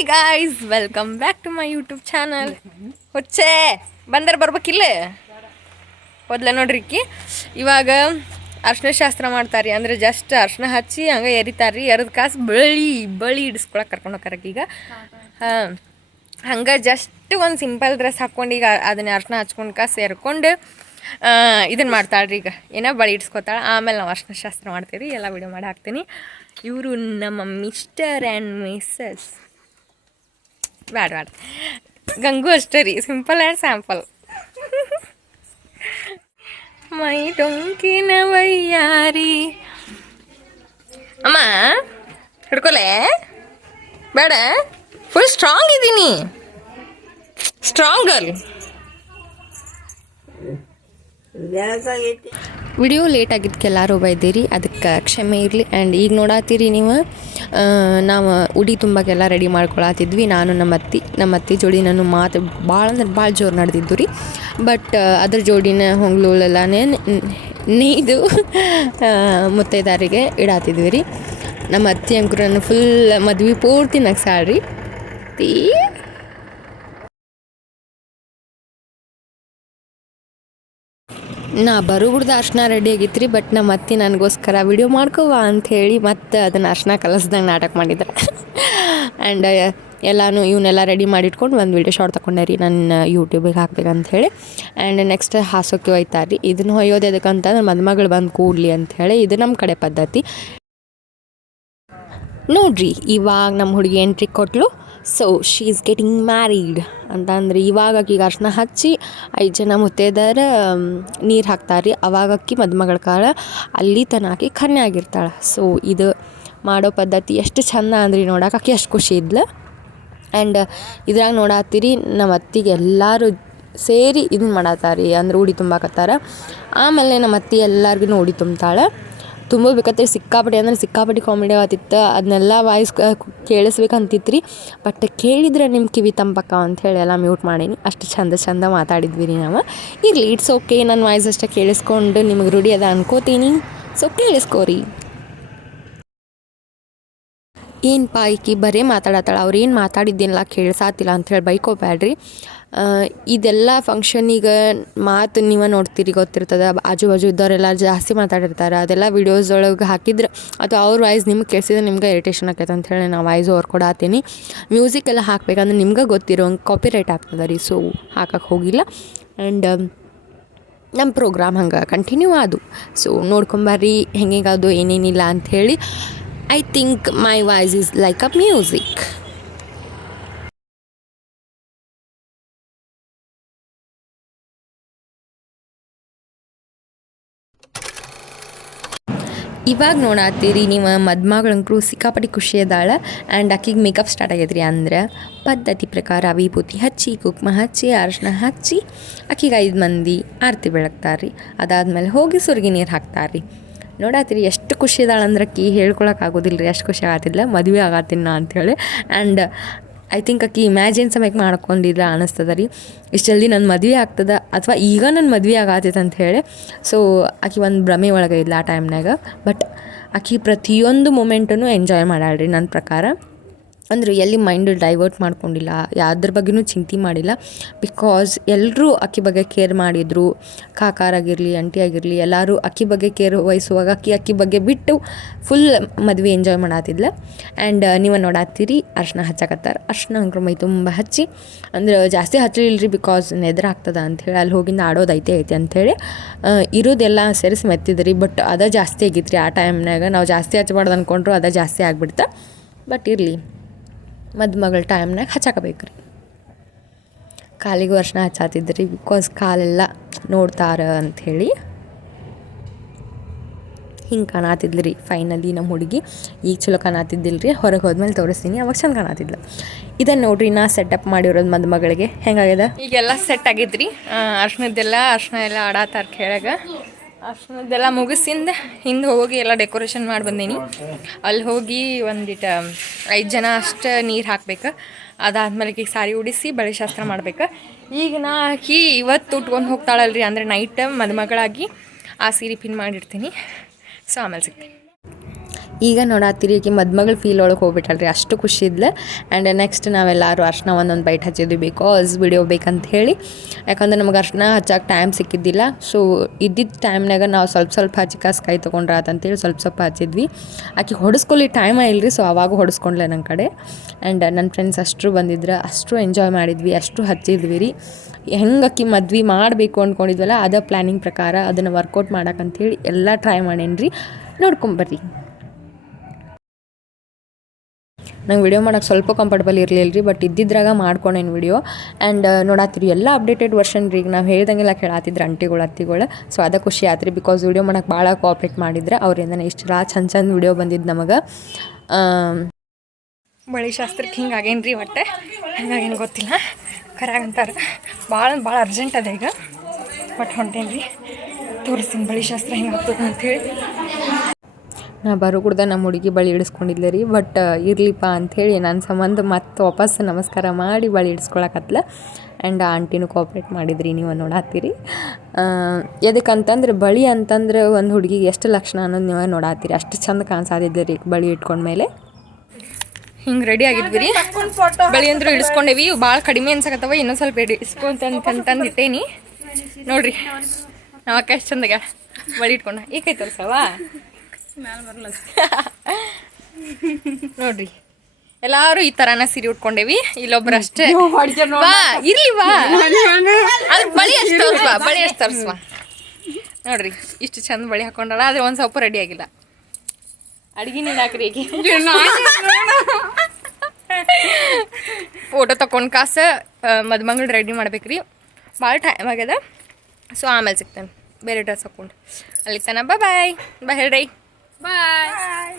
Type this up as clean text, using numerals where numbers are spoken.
Hi guys, welcome back to my YouTube channel. ಹೊಚ್ಚೆ ಬಂದರೆ ಬರ್ಬೇಕಿಲ್ಲ ಮೊದಲೇ ನೋಡ್ರಿಕ್ಕಿ. ಇವಾಗ ಅರ್ಶಿನ ಶಾಸ್ತ್ರ ಮಾಡ್ತಾರೆ. ಅಂದರೆ ಜಸ್ಟ್ ಅರ್ಶಿನ ಹಚ್ಚಿ ಹಂಗೆ ಎರಿತಾರೆ ರೀ. ಎರದ ಕಾಸು ಬಳಿ ಹಿಡಿಸ್ಕೊಳಕ್ಕೆ ಕರ್ಕೊಂಡು ಹೋಗ್ತಾರಕ್ಕೆ ಈಗ. ಹಾಂ, ಹಂಗೆ ಜಸ್ಟ್ ಒಂದು ಸಿಂಪಲ್ ಡ್ರೆಸ್ ಹಾಕ್ಕೊಂಡು ಈಗ ಅದನ್ನ ಅರ್ಶಿನ ಹಚ್ಕೊಂಡು ಕಾಸು ಎರ್ಕೊಂಡು ಇದನ್ನು ಮಾಡ್ತಾಳ್ರಿ. ಈಗ ಏನೋ ಬಳಿ ಇಡ್ಸ್ಕೊತಾಳೆ. ಆಮೇಲೆ ನಾವು ಅರ್ಶಿನ ಶಾಸ್ತ್ರ ಮಾಡ್ತೀವಿ. ಎಲ್ಲ ವಿಡಿಯೋ ಮಾಡಿ ಹಾಕ್ತೀನಿ. ಇವರು ನಮ್ಮ ಮಿಸ್ಟರ್ ಆ್ಯಂಡ್ ಮಿಸ್ಸಸ್. ಬ್ಯಾಡ ಗಂಗು ಅಷ್ಟೇ ರೀ, ಸಿಂಪಲ್ ಆ್ಯಂಡ್ ಸ್ಯಾಂಪಲ್. ಮೈ ಡೊಂಕಿನ ವಯ್ಯಾರಿ. ಅಮ್ಮ ಹಿಡ್ಕೊಲೆ ಬೇಡ, ಫುಲ್ ಸ್ಟ್ರಾಂಗ್ ಇದ್ದೀನಿ, ಸ್ಟ್ರಾಂಗ್ ಗರ್ಲ್. ವಿಡಿಯೋ ಲೇಟ್ ಆಗಿದ್ದಕ್ಕೆ ಎಲ್ಲರೂ ಬೈದಿರಿ, ಅದಕ್ಕೆ ಕ್ಷಮೆ ಇರಲಿ. ಆ್ಯಂಡ್ ಈಗ ನೋಡತ್ತೀರಿ ನೀವು, ನಾವು ಉಡಿ ತುಂಬಕ್ಕೆಲ್ಲ ರೆಡಿ ಮಾಡ್ಕೊಳತ್ತಿದ್ವಿ. ನಾನು ನಮ್ಮ ಅತ್ತಿ ಜೋಡಿ ನಾನು ಮಾತು ಭಾಳ ಅಂದ್ರೆ ಭಾಳ ಜೋರು ನಡೆದಿದ್ದು ರೀ. ಬಟ್ ಅದ್ರ ಜೋಡಿನ ಹೊಂಗ್ಲುಳೆಲ್ಲನೇ ನೇಯ್ದು ಮುತ್ತೈದಾರಿಗೆ ಇಡಾತಿದ್ವಿ ರೀ. ನಮ್ಮ ಅತ್ತಿ ಅಂಕರನ್ನು ಫುಲ್ ಮದ್ವೆ ಪೂರ್ತಿ ನಗ್ಸಾಳ್ರಿ. ನಾ ಬರೋಗುಡ್ದು ಅರ್ಶಿನ ರೆಡಿ ಆಗಿತ್ತು ರೀ. ಬಟ್ ನಮ್ಮ ಅತ್ತಿ ನನಗೋಸ್ಕರ ವಿಡಿಯೋ ಮಾಡ್ಕೋವ ಅಂಥೇಳಿ ಮತ್ತು ಅದನ್ನು ಅರ್ಶಿನ ಕಲಸ್ದಂಗೆ ನಾಟಕ ಮಾಡಿದ್ದಾರೆ. ಆ್ಯಂಡ್ ಇವನ್ನೆಲ್ಲ ರೆಡಿ ಮಾಡಿಟ್ಕೊಂಡು ಒಂದು ವಿಡಿಯೋ ಶಾರ್ಟ್ ತೊಗೊಂಡೆ ರೀ, ನನ್ನ ಯೂಟ್ಯೂಬಿಗೆ ಹಾಕ್ಬೇಕಂತ ಹೇಳಿ. ಆ್ಯಂಡ್ ನೆಕ್ಸ್ಟ್ ಹಾಸೋಕೆ ಒಯ್ತಾರೆ ರೀ. ಇದನ್ನು ಹೊಯ್ಯೋದು ಎದಕ್ಕಂತಂದ್ರೆ ಮದುಮಗಳು ಬಂದು ಕೂಡಲಿ ಅಂಥೇಳಿ, ಇದು ನಮ್ಮ ಕಡೆ ಪದ್ಧತಿ ನೋಡ್ರಿ. ಇವಾಗ ನಮ್ಮ ಹುಡುಗಿ ಎಂಟ್ರಿ ಕೊಟ್ಲು. So she is getting married ಅಂತಂದ್ರೆ ಇವಾಗ ಆಕಿಗೆ ಅರ್ಶಿನ ಹಚ್ಚಿ 5 ಜನ ಮುತ್ತೈದೆಯರು ನೀರು ಹಾಕ್ತಾರೆ ರೀ. ಅವಾಗ ಅಕ್ಕಿ ಮದುಮಗಳ ಕಾಲ ಅಲ್ಲಿ ತನಕ ಕನ್ಯೆ ಆಗಿರ್ತಾಳೆ. ಸೊ ಇದು ಮಾಡೋ ಪದ್ಧತಿ ಎಷ್ಟು ಚಂದ ಅಂದ್ರಿ ನೋಡಕ್ಕೆ. ಆಕೆ ಎಷ್ಟು ಖುಷಿ ಇದ್ಲು. ಆ್ಯಂಡ್ ಇದ್ರಾಗ ನೋಡತ್ತೀರಿ ನಮ್ಮ ಅತ್ತಿಗೆ ಎಲ್ಲರೂ ಸೇರಿ ಇದನ್ನು ಮಾಡತ್ತಾರೆ, ಅಂದ್ರೆ ಉಡಿ ತುಂಬಾಕತ್ತಾರ. ಆಮೇಲೆ ನಮ್ಮ ಅತ್ತಿ ಎಲ್ಲರಿಗೂ ಉಡಿ ತುಂಬ್ತಾಳೆ. ತುಂಬಬೇಕತ್ತೆ ಸಿಕ್ಕಾಪಟ್ಟೆ ಕಾಮಿಡಿ ಆತಿತ್ತು. ಅದನ್ನೆಲ್ಲ ವಾಯ್ಸ್ ಕೇಳಿಸ್ಬೇಕಂತಿತ್ತು ರೀ. ಬಟ್ ಕೇಳಿದ್ರೆ ನಿಮ್ಮ ಕಿವಿ ತಂಪಕ್ಕ ಅಂಥೇಳಿ ಎಲ್ಲ ಮ್ಯೂಟ್ ಮಾಡೀನಿ. ಅಷ್ಟು ಚಂದ ಮಾತಾಡಿದ್ವಿ ರೀ ನಾವು. ಇರಲಿ, ಇಟ್ಸ್ ಓಕೆ. ನನ್ನ ವಾಯ್ಸ್ ಅಷ್ಟೇ ಕೇಳಿಸ್ಕೊಂಡು ನಿಮಗೆ ರೂಢಿ ಅದ ಅನ್ಕೋತೀನಿ. ಸೊ ಕೇಳಿಸ್ಕೋರಿ. ಏನಪ್ಪ ಈಕಿ ಬರೀ ಮಾತಾಡತ್ತಾಳ, ಅವ್ರು ಏನು ಮಾತಾಡಿದ್ದೇನಿಲ್ಲ ಕೇಳಿಸಾತಿಲ್ಲ ಅಂಥೇಳಿ ಬೈಕೋಬೇಡ್ರಿ. ಇದೆಲ್ಲ ಫಂಕ್ಷನಿಗೆ ಮಾತು ನೀವು ನೋಡ್ತೀರಿ, ಗೊತ್ತಿರ್ತದೆ. ಆಜು ಬಾಜು ಇದ್ದವರೆಲ್ಲ ಜಾಸ್ತಿ ಮಾತಾಡಿರ್ತಾರೆ. ಅದೆಲ್ಲ ವೀಡಿಯೋಸ್ ಒಳಗೆ ಹಾಕಿದ್ರೆ ಅಥವಾ ಅವ್ರ ವಾಯ್ಸ್ ನಿಮ್ಗೆ ಕೇಳಿಸಿದ್ರೆ ನಿಮ್ಗೆ ಇರಿಟೇಷನ್ ಆಕೈತೆ ಅಂಥೇಳಿ ನಾವು ವಾಯ್ಸ್ ಓವರ್ ಕೊಡತ್ತೀನಿ. ಮ್ಯೂಸಿಕ್ ಎಲ್ಲ ಹಾಕ್ಬೇಕಂದ್ರೆ ನಿಮ್ಗೆ ಗೊತ್ತಿರೋ ಕಾಪಿ ರೈಟ್ ಆಗ್ತದೆ ರೀ. ಸೊ ಹಾಕಕ್ಕೆ ಹೋಗಿಲ್ಲ. ಆ್ಯಂಡ್ ನಮ್ಮ ಪ್ರೋಗ್ರಾಮ್ ಹಂಗೆ ಕಂಟಿನ್ಯೂ ಆದು. ಸೊ ನೋಡ್ಕೊಂಬರ್ರಿ ಹೆಂಗೆಗಾದು ಏನೇನಿಲ್ಲ ಅಂಥೇಳಿ. I think my voice is like a music. ಇವಾಗ ನೋಡತ್ತೀರಿ ನೀವು, ಮದುಮಗಳಂಕರು ಸಿಕ್ಕಾಪಟ್ಟಿ ಖುಷಿ ಅದಾಳೆ. ಆ್ಯಂಡ್ ಆಕಿಗೆ ಮೇಕಪ್ ಸ್ಟಾರ್ಟ್ ಆಗೈತೆ ರೀ. ಅಂದ್ರೆ ಪದ್ಧತಿ ಪ್ರಕಾರ ವಿಭೂತಿ ಹಚ್ಚಿ, ಕುಂಕುಮ ಹಚ್ಚಿ, ಅರ್ಶಿನ ಹಚ್ಚಿ ಆಕಿಗೆ 5 ಮಂದಿ ಆರತಿ ಬೆಳಗ್ತಾರೆ ರೀ. ಅದಾದಮೇಲೆ ಹೋಗಿ ಸುರ್ಗಿ ನೀರು ಹಾಕ್ತಾರೆ ರೀ. ನೋಡತ್ತೀರಿ ಎಷ್ಟು ಖುಷಿ ಇದ್ದಾಳೆ ಅಂದ್ರೆ ಅಕ್ಕಿ ಹೇಳ್ಕೊಳಕ್ಕೆ ಆಗೋದಿಲ್ಲ ರೀ, ಎಷ್ಟು ಖುಷಿ ಆಗತ್ತಿಲ್ಲ ಮದುವೆ ಆಗತ್ತೀನಿ ನಾ ಅಂಥೇಳಿ. ಆ್ಯಂಡ್ ಐ ಥಿಂಕ್ ಆಕಿ ಇಮ್ಯಾಜಿನ್ ಸಮೇತ ಮಾಡ್ಕೊಂಡಿಲ್ಲ ಅನ್ನಿಸ್ತದೆ ರೀ. ಇಷ್ಟು ಜಲ್ದಿ ನನ್ನ ಮದುವೆ ಆಗ್ತದೆ ಅಥವಾ ಈಗ ನನ್ನ ಮದುವೆ ಆಗತ್ತೈತೆ ಅಂಥೇಳಿ. ಸೊ ಆಕಿ ಒಂದು ಭ್ರಮೆ ಒಳಗೆ ಇಲ್ಲ ಆ ಟೈಮ್ನಾಗ. ಬಟ್ ಆಕಿ ಪ್ರತಿಯೊಂದು ಮೂಮೆಂಟನ್ನು ಎಂಜಾಯ್ ಮಾಡಾಳ್ರಿ ನನ್ನ ಪ್ರಕಾರ. ಅಂದ್ರೆ ಎಲ್ಲಿ ಮೈಂಡ್ ಡೈವರ್ಟ್ ಮಾಡ್ಕೊಂಡಿಲ್ಲ, ಯಾವ್ದ್ರ ಬಗ್ಗೆನೂ ಚಿಂತೆ ಮಾಡಿಲ್ಲ. ಬಿಕಾಸ್ ಎಲ್ಲರೂ ಅಕ್ಕಿ ಬಗ್ಗೆ ಕೇರ್ ಮಾಡಿದರು. ಕಾಕಾರಾಗಿರಲಿ, ಆಂಟಿ ಆಗಿರಲಿ, ಎಲ್ಲರೂ ಅಕ್ಕಿ ಬಗ್ಗೆ ಕೇರ್ ವಹಿಸುವಾಗ ಅಕ್ಕಿ ಬಗ್ಗೆ ಬಿಟ್ಟು ಫುಲ್ ಮದುವೆ ಎಂಜಾಯ್ ಮಾಡತ್ತಿದ್ಲ. ಆ್ಯಂಡ್ ನೀವು ನೋಡತ್ತೀರಿ ಅರ್ಶಿನ ಹಚ್ಚಕತ್ತಾರ. ಅರ್ಶಿನ ಅಂಕ್ರ ಮೈ ತುಂಬ ಹಚ್ಚಿ, ಅಂದ್ರೆ ಜಾಸ್ತಿ ಹಚ್ಚಲಿಲ್ಲರಿ, ಬಿಕಾಸ್ ನೆದ್ರ ಆಗ್ತದೆ ಅಂಥೇಳಿ ಅಲ್ಲಿ ಹೋಗಿಂದ ಆಡೋದೈತೆ ಅಂಥೇಳಿ ಇರೋದೆಲ್ಲ ಸೇರಿಸಿ ಮೆತ್ತಿದ್ರಿ. ಬಟ್ ಅದ ಜಾಸ್ತಿ ಆಗಿತ್ತು ರೀ ಆ ಟೈಮ್ನಾಗ. ನಾವು ಜಾಸ್ತಿ ಹಚ್ಚಬಾರ್ದು ಅಂದ್ಕೊಂಡ್ರು ಅದ ಜಾಸ್ತಿ ಆಗಿಬಿಡ್ತಾ. ಬಟ್ ಇರಲಿ, ಮದುಮಗಳ ಟೈಮ್ನಾಗ ಹಚ್ಚಾಕಬೇಕು ರೀ. ಕಾಲಿಗೂ ಅರ್ಶಿನ ಹಚ್ಚಾತಿದ್ರಿ, ಬಿಕಾಸ್ ಕಾಲೆಲ್ಲ ನೋಡ್ತಾರ ಅಂಥೇಳಿ. ಹಿಂಗೆ ಕಾಣತಿದ್ಲಿ ರೀ ಫೈನಲಿ ನಮ್ಮ ಹುಡುಗಿ. ಈಗ ಚಲೋ ಕಾಣತಿದ್ದಿಲ್ಲ ರೀ, ಹೊರಗೆ ಹೋದ್ಮೇಲೆ ತೋರಿಸ್ತೀನಿ, ಅವಾಗ ಚಂದ ಕಾಣತಿದ್ಲು. ಇದನ್ನು ನೋಡ್ರಿ ನಾ ಸೆಟಪ್ ಮಾಡಿರೋದು ಮದುಮಗಳಿಗೆ ಹೆಂಗಾಗ್ಯದ. ಈಗೆಲ್ಲ ಸೆಟ್ ಆಗೈತೆ ರೀ. ಅರ್ಶಿನ ಎಲ್ಲ ಆಡಾತಾರ ಕೆಳಗೆ. ಅರ್ಶಿನದ್ದೆಲ್ಲ ಮುಗಿಸಿಂದ ಹಿಂದೆ ಹೋಗಿ ಎಲ್ಲ ಡೆಕೋರೇಷನ್ ಮಾಡಿ ಬಂದೀನಿ. ಅಲ್ಲಿ ಹೋಗಿ ಒಂದಿಟ್ಟು 5 ಜನ ಅಷ್ಟು ನೀರು ಹಾಕ್ಬೇಕು. ಅದಾದ್ಮೇಲೆ ಈಗ ಸಾರಿ ಉಡಿಸಿ ಬಳೆ ಶಾಸ್ತ್ರ ಮಾಡ್ಬೇಕು. ಈಗ ನಾ ಇವತ್ತು ಉಟ್ಕೊಂಡು ಹೋಗ್ತಾಳಲ್ರಿ, ಅಂದರೆ ನೈಟ್ ಮದುಮಗಳಾಗಿ ಆ ಸೀರೆ ಪಿನ್ ಮಾಡಿರ್ತೀನಿ. ಸೊ ಆಮೇಲೆ ಸಿಗ್ತೀನಿ. ಈಗ ನೋಡತ್ತೀರಿ ಈಕೆ ಮದುಮಗಳು ಫೀಲ್ ಒಳಗೆ ಹೋಗ್ಬಿಟ್ಟಲ್ರಿ ಅಷ್ಟು ಖುಷಿ ಇದ್ಲು. ಆ್ಯಂಡ್ ನೆಕ್ಸ್ಟ್ ನಾವೆಲ್ಲರೂ ಅರ್ಶಿನ ಒಂದೊಂದು ಬೈಟ್ ಹಚ್ಚಿದ್ವಿ ಬಿಕಾಸ್ ವಿಡಿಯೋ ಬೇಕಂತ ಹೇಳಿ. ಯಾಕಂದ್ರೆ ನಮಗೆ ಅರ್ಶಿನ ಹಚ್ಚಕ್ಕೆ ಟೈಮ್ ಸಿಕ್ಕಿದ್ದಿಲ್ಲ. ಸೊ ಇದ್ದಿದ್ದ ಟೈಮ್ನಾಗ ನಾವು ಸ್ವಲ್ಪ ಹಚ್ಚಿ ಕೈ ತೊಗೊಂಡ್ರೆ ಅಂತೇಳಿ ಸ್ವಲ್ಪ ಹಚ್ಚಿದ್ವಿ. ಆಕೆ ಹೊಡಿಸ್ಕೊಲಿ ಟೈಮ ಇಲ್ಲರಿ, ಸೊ ಅವಾಗ ಹೊಡಿಸ್ಕೊಂಡ್ಲೆ ನನ್ನ ಕಡೆ. ಆ್ಯಂಡ್ ನನ್ನ ಫ್ರೆಂಡ್ಸ್ ಅಷ್ಟರು ಬಂದಿದ್ರು, ಅಷ್ಟು ಎಂಜಾಯ್ ಮಾಡಿದ್ವಿ, ಅಷ್ಟು ಹಚ್ಚಿದ್ವಿ ರೀ. ಹೆಂಗೆ ಅಕ್ಕಿ ಮದ್ವೆ ಮಾಡಬೇಕು ಅಂದ್ಕೊಂಡಿದ್ವಲ್ಲ ಅದೇ ಪ್ಲ್ಯಾನಿಂಗ್ ಪ್ರಕಾರ ಅದನ್ನು ವರ್ಕೌಟ್ ಮಾಡೋಕ್ಕಂಥೇಳಿ ಎಲ್ಲ ಟ್ರೈ ಮಾಡೇನಿ ರೀ. ನೋಡ್ಕೊಂಬರ್ರಿ. ನಂಗೆ ವಿಡಿಯೋ ಮಾಡೋಕ್ಕೆ ಸ್ವಲ್ಪ ಕಂಫರ್ಟಬಲ್ ಇರಲಿಲ್ಲ ರೀ, ಬಟ್ ಇದ್ದಿದ್ರಾಗ ಮಾಡ್ಕೊಂಡೇನು ವಿಡಿಯೋ. ಆ್ಯಂಡ್ ನೋಡತ್ತೀರಿ ಎಲ್ಲ ಅಪ್ಡೇಟೆಡ್ ವರ್ಷನ್ ರೀ. ಈಗ ನಾವು ಹೇಳ್ದಂಗೆಲ್ಲ ಕೇಳತ್ತಿದ್ರು ಅಂಟಿಗಳು ಅತ್ತಿಗಳು. ಸೊ ಅದು ಖುಷಿ ಆಯ್ತು ರೀ, ಬಿಕಾಸ್ ವಿಡಿಯೋ ಮಾಡೋಕ್ಕೆ ಭಾಳ ಕೋಆಪ್ರೇಟ್ ಮಾಡಿದ್ರೆ ಅವರಿಂದನೇ ಇಷ್ಟೆಲ್ಲ ಚಂದ ವಿಡಿಯೋ ಬಂದಿದ್ದು ನಮಗೆ. ಬಳಿ ಶಾಸ್ತ್ರಕ್ಕೆ ಹಿಂಗೆ ಆಗೇನು ರೀ, ಒಟ್ಟೆ ಹಿಂಗಾಗೇನು ಗೊತ್ತಿಲ್ಲ. ಕರಾಗಂತಾರೆ ಭಾಳ ಅರ್ಜೆಂಟ್ ಅದ ಈಗ. ಬಟ್ ಹೊಂಟೇನು ರೀ, ತೋರಿಸ್ತೀನಿ ಬಳಿ ಶಾಸ್ತ್ರ ಹಿಂಗೆ ಆಗ್ತದೆ ಅಂಥೇಳಿ. ನಾ ಬರೋ ಕೂಡ ನಮ್ಮ ಹುಡುಗಿ ಬಳಿ ಇಡಿಸ್ಕೊಂಡಿದ್ದೆ ರೀ. ಬಟ್ ಇರಲಿಪ್ಪ ಅಂಥೇಳಿ ನನ್ನ ಸಂಬಂಧ ಮತ್ತೆ ವಾಪಸ್ ನಮಸ್ಕಾರ ಮಾಡಿ ಬಳಿ ಇಡಿಸ್ಕೊಳಕತ್ಲ. ಆ್ಯಂಡ್ ಆಂಟಿನೂ ಕೋಆಪ್ರೇಟ್ ಮಾಡಿದ್ರಿ, ನೀವು ನೋಡತ್ತೀರಿ. ಎದಕ್ಕಂತಂದ್ರೆ ಬಳಿ ಅಂತಂದ್ರೆ ಒಂದು ಹುಡುಗಿಗೆ ಎಷ್ಟು ಲಕ್ಷಣ ಅನ್ನೋದು ನೀವು ನೋಡತ್ತೀರಿ. ಅಷ್ಟು ಚಂದ ಕಾಣಿಸಾದಿದ್ದೆ ರೀ ಬಳಿ ಇಟ್ಕೊಂಡ್ಮೇಲೆ. ಹಿಂಗೆ ರೆಡಿ ಆಗಿದ್ವಿ ರೀ. ಬಳಿ ಅಂದ್ರೂ ಇಡಿಸ್ಕೊಂಡೇವಿ, ಭಾಳ ಕಡಿಮೆ ಅನ್ಸಕತ್ತವ. ಇನ್ನೊಂದು ಸ್ವಲ್ಪ ಇಡಿಸ್ಕೊಂತಂದು ಇಟ್ಟೇನಿ ನೋಡ್ರಿ. ನಾವು ಅಕ್ಕ ಎಷ್ಟು ಚಂದಾಗ ಬಳಿ ಇಟ್ಕೊಂಡ ಈ ಕೈ ತೋರ್ಸವಾ ನೋಡ್ರಿ. ಎಲ್ಲಾರು ಈ ತರಾನ ಸೀರೆ ಉಟ್ಕೊಂಡೇವಿ. ಇಲ್ಲೊಬ್ರು ಅಷ್ಟೇ ಇರ್ಲಿ ಬಾ, ಅದು ಬಳಿ ಅಷ್ಟು ತೋರ್ಸ್ವಾ, ಬಳಿ ಅಷ್ಟು ತೋರ್ಸ್ವಾ ನೋಡ್ರಿ. ಇಷ್ಟು ಚಂದ ಬಳಿ ಹಾಕೊಂಡಾಳ, ಆದ್ರೆ ಒಂದು ಸ್ವಲ್ಪ ರೆಡಿ ಆಗಿಲ್ಲ. ಅಡ್ಗಿ ನೀನು ಹಾಕ್ರಿ ಈಗ ಫೋಟೋ ತಗೊಂಡು ಕಾಸು ಮದುಮಗಳು ರೆಡಿ ಮಾಡ್ಬೇಕ್ರಿ. ಭಾಳ ಟೈಮ್ ಆಗ್ಯದ. ಸೊ ಆಮೇಲೆ ಸಿಗ್ತೇನೆ ಬೇರೆ ಡ್ರೆಸ್ ಹಾಕ್ಕೊಂಡು. ಅಲ್ಲಿ ತನ ಬಾಯ್ ಹೇಳ್ರಿ. ಬಾಯ್.